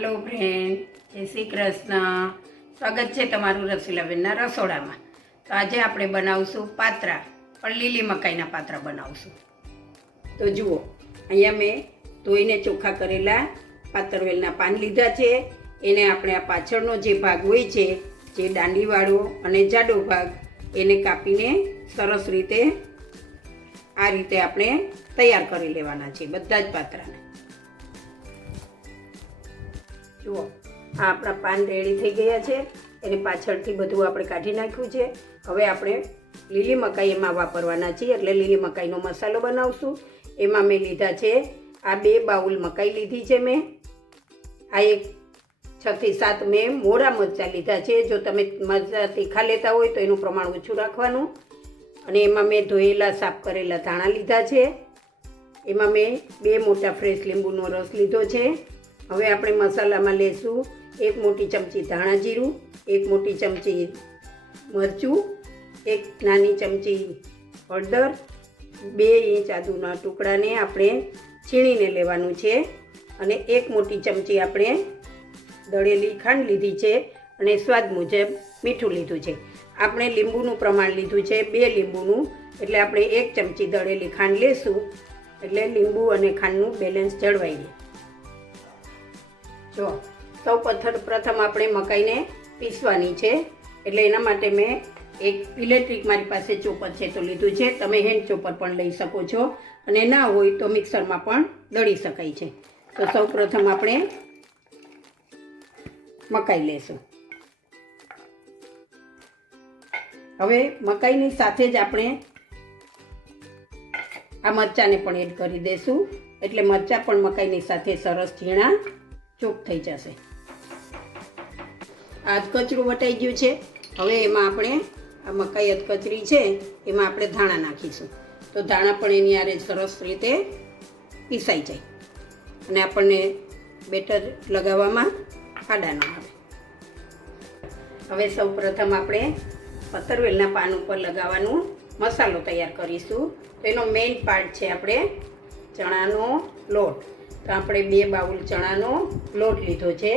Hello friend જય શ્રી કૃષ્ણ. સ્વાગત છે તમારું રસીલાબેનના રસોડામાં. તો આજે આપણે બનાવશું પાત્રા, પણ લીલી મકાઈના પાત્રા બનાવશું. તો જુઓ, અહીંયા મેં ધોઈને ચોખ્ખા કરેલા પાતરવેલના પાન લીધા છે. એને આપણે આ પાછળનો જે ભાગ હોય છે, જે દાંડીવાળો અને જાડો ભાગ, એને કાપીને સરસ રીતે આ રીતે આપણે તૈયાર કરી લેવાના છે, બધા જ પાત્રાને. જુઓ, આ આપણા પાન રેડી થઈ ગયા છે. એને પાછળથી બધું આપણે કાઢી નાખ્યું છે. હવે આપણે લીલી મકાઈ એમાં વાપરવાના છીએ. એટલે લીલી મકાઈનો મસાલો બનાવશું. એમાં મેં લીધા છે આ બે બાઉલ મકાઈ લીધી છે મેં. આ એક છથી સાત મેં મોડા મરચાં લીધા છે. જો તમે મરચાં તીખા લેતા હોય તો એનું પ્રમાણ ઓછું રાખવાનું. અને એમાં મેં ધોયેલા, સાફ કરેલા ધાણા લીધા છે. એમાં મેં બે મોટા ફ્રેશ લીંબુનો રસ લીધો છે. હવે આપણે મસાલામાં લેશું એક મોટી ચમચી ધાણા જીરું, એક મોટી ચમચી મરચું, એક નાની ચમચી હળદર, બે ઇંચ આદુના ટુકડાને આપણે છીણીને લેવાનું છે અને એક મોટી ચમચી આપણે દળેલી ખાંડ લીધી છે અને સ્વાદ મુજબ મીઠું લીધું છે. આપણે લીંબુનું પ્રમાણ લીધું છે, બે લીંબુનું. એટલે આપણે એક ચમચી દળેલી ખાંડ લેશું. એટલે લીંબુ અને ખાંડનું બેલેન્સ જળવાઈ જો, સૌ પ્રથમ આપણે મકાઈને પીસવાની છે. એટલે એના માટે મેં એક ઇલેક્ટ્રિક મારી પાસે ચોપર છે તો લીધું છે. તમે હેન્ડ ચોપર પણ લઈ શકો છો. અને ના હોય તો મિક્સરમાં પણ દળી શકાય છે. તો સૌ પ્રથમ આપણે મકાઈ લેશું. હવે મકાઈની સાથે જ આપણે આ મરચાંને પણ એડ કરી દઈશું એટલે મરચાં પણ મકાઈની સાથે સરસ ઝીણા ચોક થઈ જશે. આ અધકચરું વટાઈ ગયું છે. હવે એમાં આપણે આ મકાઈ અધકચરી છે, એમાં આપણે ધાણા નાખીશું. તો ધાણા પણ એની આરે સરસ રીતે પીસાઈ જાય. અને આપણને બેટર લગાવવામાં આડા ન આવે. હવે સૌ પ્રથમ આપણે પતરવેલના પાન ઉપર લગાવવાનું મસાલો તૈયાર કરીશું. તો એનો મેઇન પાર્ટ છે આપણે ચણાનો લોટ. તો આપણે બે બાઉલ ચણાનો લોટ લીધો છે.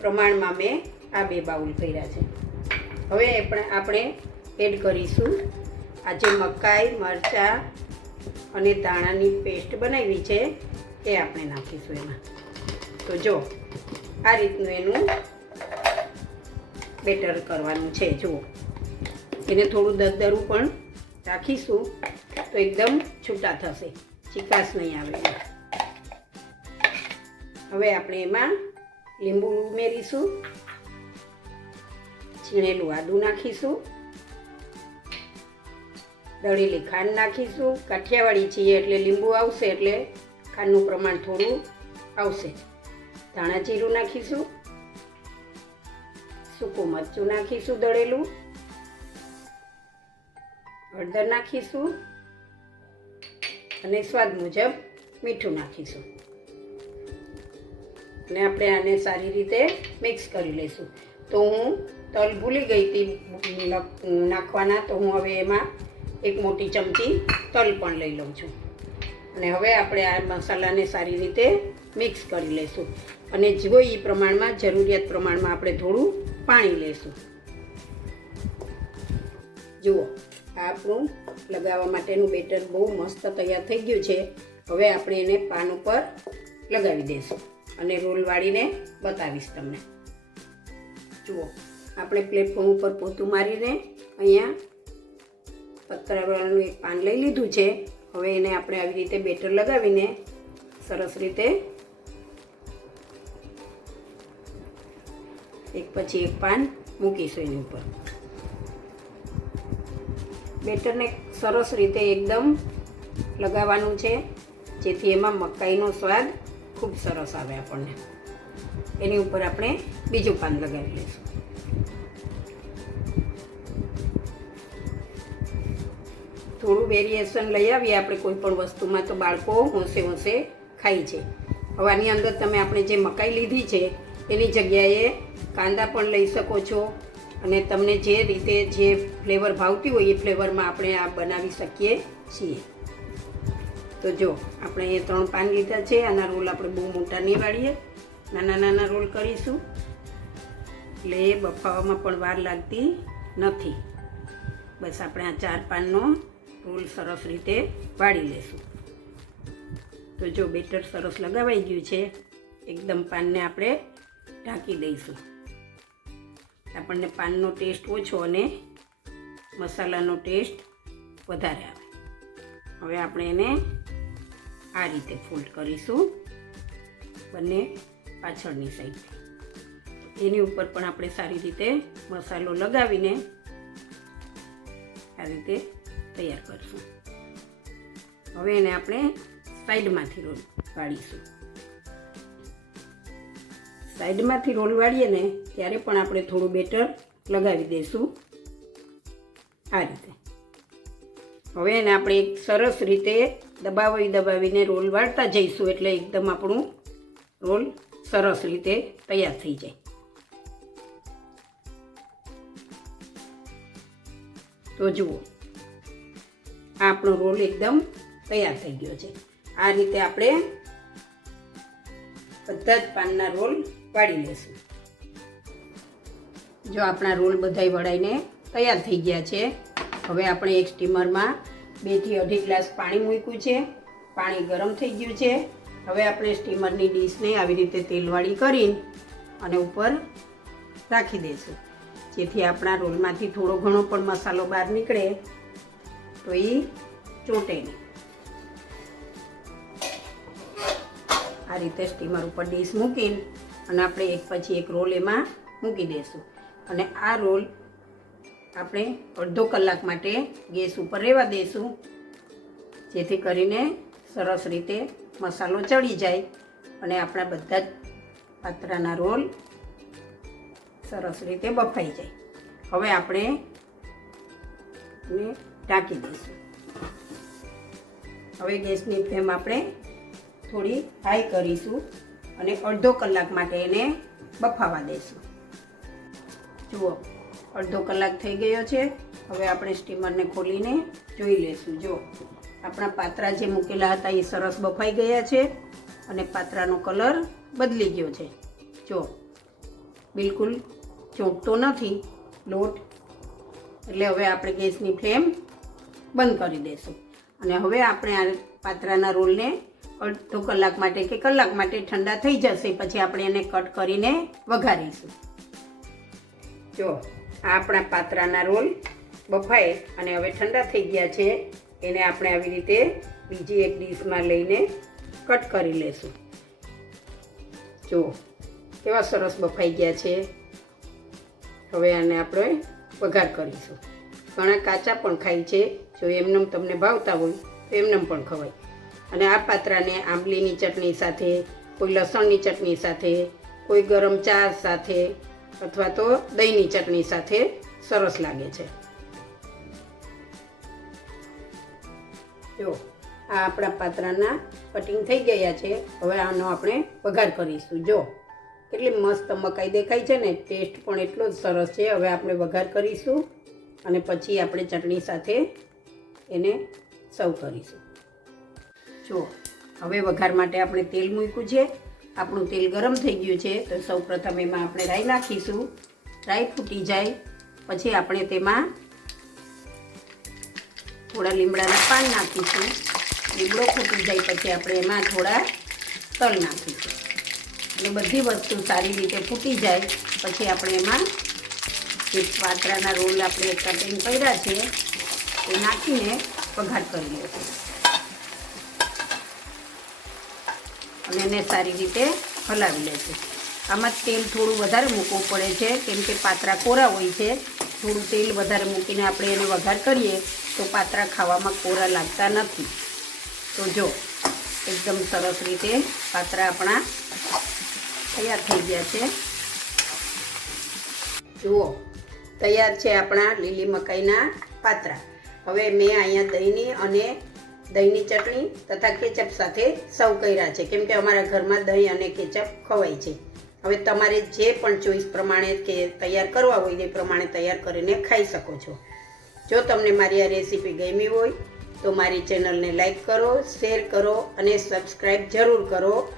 પ્રમાણમાં મેં આ બે બાઉલ કર્યા છે. હવે આપણે આપણે એડ કરીશું. આજે મકાઈ, મરચાં અને દાણાની પેસ્ટ બનાવી છે એ આપણે નાખીશું એમાં. તો જો, આ રીતનું એનું બેટર કરવાનું છે. જુઓ એને થોડું દરદરું પણ રાખીશું તો એકદમ છૂટા થશે. ચિકાસ નહીં આવે. હવે આપણે એમાં લીંબુ ઉમેરીશું, છીણેલું આદું નાખીશું, દળેલી ખાંડ નાખીશું. કાઠિયાવાડી છીએ એટલે લીંબુ આવશે એટલે ખાંડનું પ્રમાણ થોડું આવશે. ધાણા જીરું નાખીશું, સૂકું મરચું નાખીશું દળેલું, હળદર નાખીશું અને સ્વાદ મુજબ મીઠું નાખીશું. અને આપણે આને સારી રીતે મિક્સ કરી લઈશું. તો હું તલ ભૂલી ગઈ હતી નાખવાના, તો હું હવે એમાં એક મોટી ચમચી તલ પણ લઈ લઉં છું. અને હવે આપણે આ મસાલાને સારી રીતે મિક્સ કરી લઈશું. અને જો એ પ્રમાણમાં, જરૂરિયાત પ્રમાણમાં આપણે થોડું પાણી લઈશું. જુઓ આપણું લગાવવા માટેનું બેટર બહુ મસ્ત તૈયાર થઈ ગયું છે. હવે આપણે એને પાન ઉપર લગાવી દઈશું. અને રોલ વાળીને બતાવીશ તમને. જુઓ, આપણે પ્લેટફોર્મ ઉપર પોતું મારીને અહીંયા પતરાવાળાનું એક પાન લઈ લીધું છે. હવે એને આપણે આવી રીતે બેટર લગાવીને સરસ રીતે એક પછી એક પાન મૂકીશું એની ઉપર. બેટરને સરસ રીતે એકદમ લગાવવાનું છે, જેથી એમાં મકાઈનો સ્વાદ ખૂબ સરસ આવે આપણને. એની ઉપર આપણે બીજું પાન લગાવી લઈશું. થોડું વેરિએશન લઈ આવીએ આપણે કોઈ પણ વસ્તુમાં તો બાળકો હોંશે હોંશે ખાય છે. હવે આની અંદર તમે આપણે જે મકાઈ લીધી છે, એની જગ્યાએ કાંદા પણ લઈ શકો છો અને તમને જે રીતે જે ફ્લેવર ભાવતી હોય એ ફ્લેવરમાં આપણે આ બનાવી શકીએ છીએ. તો જો, આપણે એ ત્રણ પાન લીધા છે, આના રોલ આપણે બહુ મોટા નહીં વાળીએ નાના નાના રોલ કરીશું. એટલે એ બફાવામાં પણ વાર લાગતી નથી. બસ આપણે આ ચાર પાનનો રોલ સરસ રીતે વાળી લેશું. તો જો, બેટર સરસ લગાવાઈ ગયું છે, એકદમ પાનને આપણે ઢાંકી દઈશું. આપણને પાનનો ટેસ્ટ ઓછો અને મસાલાનો ટેસ્ટ વધારે આવે. હવે આપણે એને આ રીતે ફોલ્ડ કરીશું બંને પાછળની સાઈડ એની ઉપર પણ આપણે સારી રીતે મસાલો લગાવીને આ રીતે તૈયાર કરીશું. હવે એને આપણે સાઈડમાંથી રોલ વાળીશું. સાઈડમાંથી રોલ વાળીએ ને ત્યારે પણ આપણે થોડું બેટર લગાવી દઈશું. આ રીતે. હવે એને આપણે એક સરસ રીતે દબાવી દબાવીને રોલ વાળતા જઈશું એટલે એકદમ આપણું રોલ સરસ રીતે તૈયાર થઈ જાય. તો જુઓ, આ આપણો રોલ એકદમ તૈયાર થઈ ગયો છે. આ રીતે આપણે બધા જ પાનના રોલ વાળી લેશું. જો આપણા રોલ બધાય વળાઈને તૈયાર થઈ ગયા છે, હવે આપણે એક સ્ટીમરમાં બેથી અઢી ગ્લાસ પાણી મૂક્યું છે. પાણી ગરમ થઈ ગયું છે. હવે આપણે સ્ટીમરની ડીશને આવી રીતે તેલવાળી કરી અને ઉપર રાખી દઈશું. જેથી આપણા રોલમાંથી થોડો ઘણો પણ મસાલો બહાર નીકળે. તો એ ચોટે નહીં. આ રીતે સ્ટીમર ઉપર ડીશ મૂકીને અને આપણે એક પછી એક રોલ એમાં મૂકી દઈશું. અને આ રોલ આપણે અડધો કલાક માટે ગેસ ઉપર રહેવા દઈશું જેથી કરીને સરસ રીતે મસાલો ચડી જાય અને આપણા બધા જ પાત્રાના રોલ સરસ રીતે બફાઈ જાય. હવે આપણે એને ઢાંકી દઈશું. હવે ગેસની ફ્લેમ આપણે થોડી હાઈ કરીશું અને અડધો કલાક માટે એને બફાવા દઈશું જુઓ. અડધો કલાક થઈ ગયો છે. હવે આપણે સ્ટીમરને ખોલીને જોઈ લઈશું. જો, આપણા પાત્રા જે મૂકેલા હતા એ સરસ બફાઈ ગયા છે અને પાત્રાનો કલર બદલી ગયો છે. જો, બિલકુલ ચોંટતો નથી લોટ. એટલે હવે આપણે ગેસની ફ્લેમ બંધ કરી દઈશું. અને હવે આપણે આ પાત્રાના રોલને અડધો કલાક માટે કે કલાક માટે ઠંડા થઈ જશે. પછી આપણે એને કટ કરીને વઘારીશું. જો આ આપણા પાત્રાના રોલ બફાય અને હવે ઠંડા થઈ ગયા છે. એને આપણે આવી રીતે બીજી એક ડીશમાં લઈને કટ કરી લેશું. જો, કેવા સરસ બફાઈ ગયા છે. હવે આને આપણે વઘાર કરીશું. ઘણા કાચા પણ ખાય છે. જો એમનેમ તમને ભાવતા હોય, તો એમનેમ પણ ખવાય. અને આ પાત્રાને આંબલીની ચટણી સાથે, કોઈ લસણની ચટણી સાથે, કોઈ ગરમ ચા સાથે અથવા તો દહીંની ચટણી સાથે સરસ લાગે છે. જો, આ આપણા પાત્રાના કટિંગ થઈ ગયા છે. હવે આનો આપણે વઘાર કરીશું. જો, કેટલી મસ્ત મકાઈ દેખાય છે ને, ટેસ્ટ પણ એટલો જ સરસ છે. હવે આપણે વઘાર કરીશું અને પછી આપણે ચટણી સાથે એને સર્વ કરીશું. જો, હવે વઘાર માટે આપણે તેલ મૂક્યું છે. આપણું તેલ ગરમ થઈ ગયું છે, તો સૌ પ્રથમ એમાં આપણે રાઈ નાખીશું. રાઈ ફૂટી જાય, પછી આપણે તેમાં થોડા લીમડાના પાન નાખીશું. લીમડો ફૂટી જાય પછી આપણે એમાં થોડા તલ નાખીશું. એટલે બધી વસ્તુ સારી રીતે ફૂટી જાય, પછી આપણે એમાં જે પાત્રાના રોલ આપણે કટિંગ કર્યા છે, એ નાખીને પઘાર કરી લઈશું અને એને સારી રીતે હલાવી લેશું આમાં તેલ થોડું વધારે મૂકવું પડે છે, કેમ કે પાત્રા કોરા હોય છે. થોડું તેલ વધારે મૂકીને આપણે એને વઘાર કરીએ તો પાત્રા ખાવામાં કોરા લાગતા નથી. તો જો, એકદમ સરસ રીતે પાત્રા આપણા તૈયાર થઈ ગયા છે. જુઓ, તૈયાર છે આપણા લીલી મકાઈના પાત્રા. હવે મેં અહીંયા દહીંની અને દહીંની ચટણી તથા કેચપ સાથે સર્વ કર્યા છે. કેમ કે અમારા ઘરમાં દહીં અને કેચપ ખવાય છે. હવે તમારે જે પણ ચોઈસ પ્રમાણે કે તૈયાર કરવા હોય એ પ્રમાણે તૈયાર કરીને ખાઈ શકો છો. જો તમને મારી આ રેસીપી ગમી હોય તો મારી ચેનલને લાઈક કરો શેર કરો અને સબસ્ક્રાઈબ જરૂર કરો.